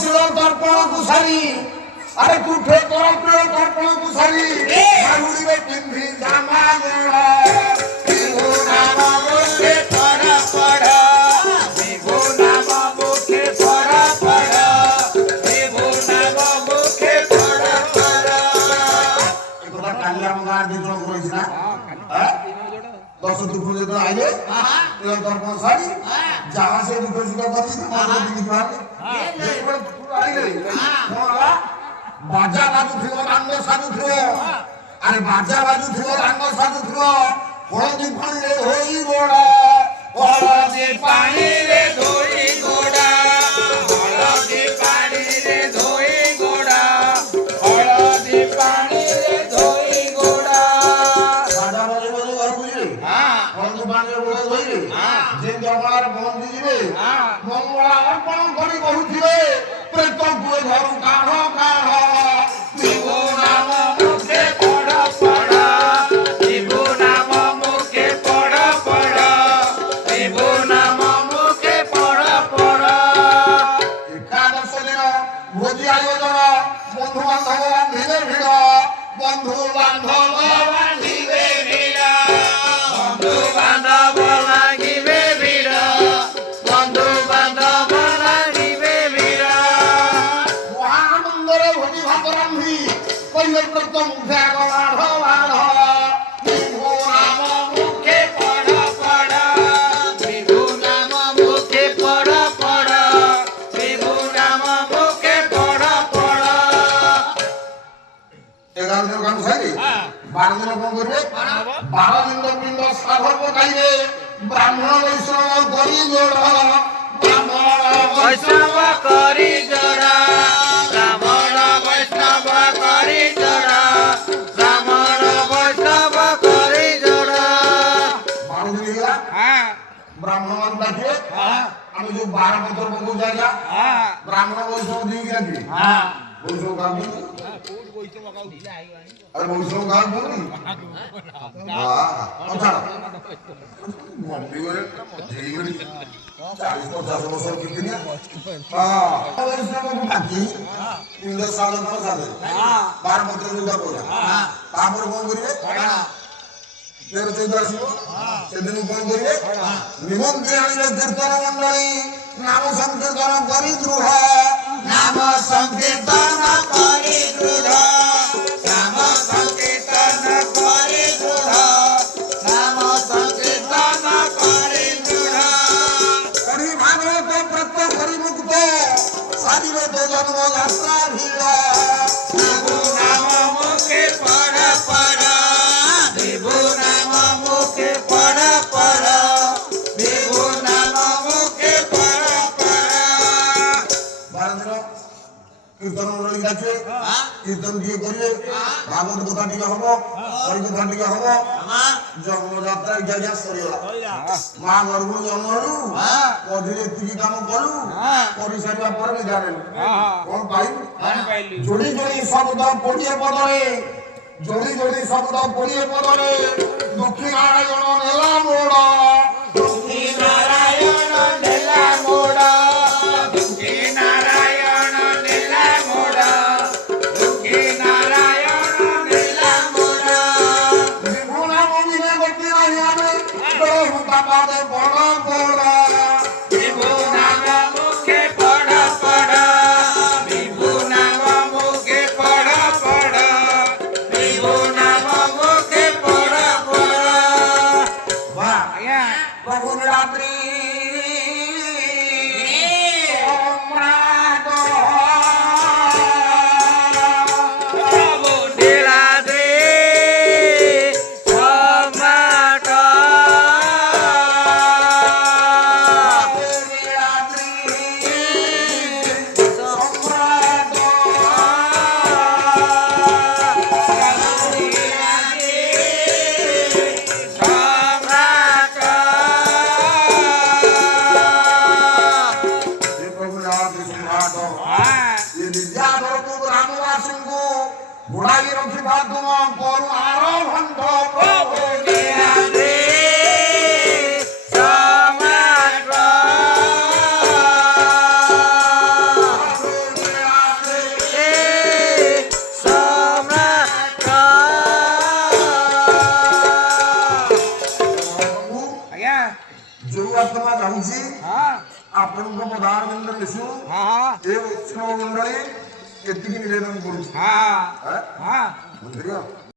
প্রিয় দর্পণ কুশারি আরে তুঠে তোর প্রিয় দর্পণ কুশারি মাগুড়িবে পিন্ধি জামা গোড়া বিভু নাম মুখে পড়া পড়া বিভু নাম মুখে পড়া পড়া বিভু নাম মুখে পড়া পড়া এই কথা কালি ଆମ ଗାଁ দিন করেছি না হ্যাঁ 10 দুপুর যেতে আইলে প্রিয় দর্পণ শাড়ি যাহা সে দুটো সুটা করছি তোমার দিদি পারবে আইলে বাজা বাজু থিব রাঙ্গ সাজু থিব আরে বাজা বাজু থিব রাঙ্গ সাজু থিব হলদি পানিরে ধোই গোড়া হলদি পানিরে ধোই গোড়া হলদি পানিরে ধোই গোড়া হলদি পানিরে ধোই গোড়া বাজা বাজু বাজু ঘর বুঝলি হলদি পানিরে গোড়া ধোইলে যে জমার বন্দি দিবে মঙ্গলা অর্পণ করি বহুথিবে প্রেত গুয়ে ঘরু কাঢ় কাঢ় বিভু নাম মুখে পড় পড় বিভু নাম মুখে পড় পড় বিভু নাম মুখে পড় পড় একাদশ দিন ভোজি আয়োজন বন্ধু বান্ধব বান্ধিবে ভিড় বন্ধু বান্ধব বান্ধিবে ভিড় বন্ধু বান্ধব লাগিবে ভিড় বন্ধু বান্ধব লাগিবে ভিড় মহানন্দরে ভোজি ভাত রান্ধি কইলে প্রত মুখে বাঢ় বাঢ় বিভু নাম মুখে পড় পড় বিভু নাম মুখে পড় পড় বিভু নাম মুখে পড় পড় 11 দিন গান সারি 12 দিন কোন করবে 12 দিন পিণ্ড সাধব গাইবে ব্রাহ্মণ বৈষ্ণব করি জোড় ব্রাহ্মণ বৈষ্ণব করি জোড় ব্রাহ্মণ বৈষ্ণব করি জোড় ব্রাহ্মণ বৈষ্ণব করি জোড় 12 দিন গেলা ব্রাহ্মণ ডাকে আমি যে 12 পত্র বকু জায়গা ব্রাহ্মণ বৈষ্ণব দিয়ে গেছি বৈষ্ণব গান अरे वैष्णव गान बोल रही हाँ अच्छा मम्मी बोले ठीक है 40-50 वर्ष कितनी हाँ वैष्णव को बाकी 3 साल का साल 12 मंत्र दूधा बोला तापर कौन करिए तेरे चौदह सेदिन कौन करिए निमंत्रण कीर्तन मंडली नाम संकीर्तन करी द्रुह नाम संकीर्तन करी द्रुह नाम संकीर्तन करी द्रुह नाम संकीर्तन करी द्रुह करी भागवत प्रत्यय करी मुक्त साधिवे तो जन्म यात्रा भीड़ विभु नाम मुखे पढ़ पढ़ विभु नाम मुखे पढ़ पढ़ विभु नाम मुखे पढ़ पढ़ कीर्तन मंडली আছে कीर्तन দিয়ে করিয়ে ভাগবত কথা টিকে হবো হরি কথা টিকে হবো জন্মযাত্রা জায়গা সরিলা মা গর্ভ জন্ম হলু পদিরে তিকি কাম কলু করি সারিবা পরে ବି জানেন কোন পাইলু যোড়ি যোড়ি শব্দ পড়িয়ে পদরে যোড়ি যোড়ি শব্দ পড়িয়ে পদরে দুঃখী নারায়ণ নেলা মোড় দুঃখী নারায়ণ নেলা মোড় দুঃখী নারায়ণ নেলা মোড় দুঃখী নারায়ণ নেলা মোড় বিভু নাম বিনে গতি নাহি আমি বহু পাপাদে বড় বড় বিভু নাম মুখে পড় পড় বিভু নাম মুখে পড় পড় বিভু নাম মুখে পড় পড় বাহ প্রভু রাত্রি সম্রাট প্রভু নীলাদ্রি সম্রাট প্রভু নীলাদ্রি সম্রাট প্রভু নীলাদ্রি সম্রাট हे प्रभुनाथ सम्राट ये विद्याधर को ग्रामवासी को बुढ़ाई रखी भागम करू आरभंड प्रभु नीलाद्रि सम्राट प्रभु ଯୋଉ ଆତ୍ମା ଯାଉଛି ଆପଣଙ୍କ ପଦାରବିନ୍ଦ ମିଶୁ ଏ ଉତ୍ସବ ମଣ୍ଡଳୀ ଏତିକି ନିବେଦନ କରୁଛି।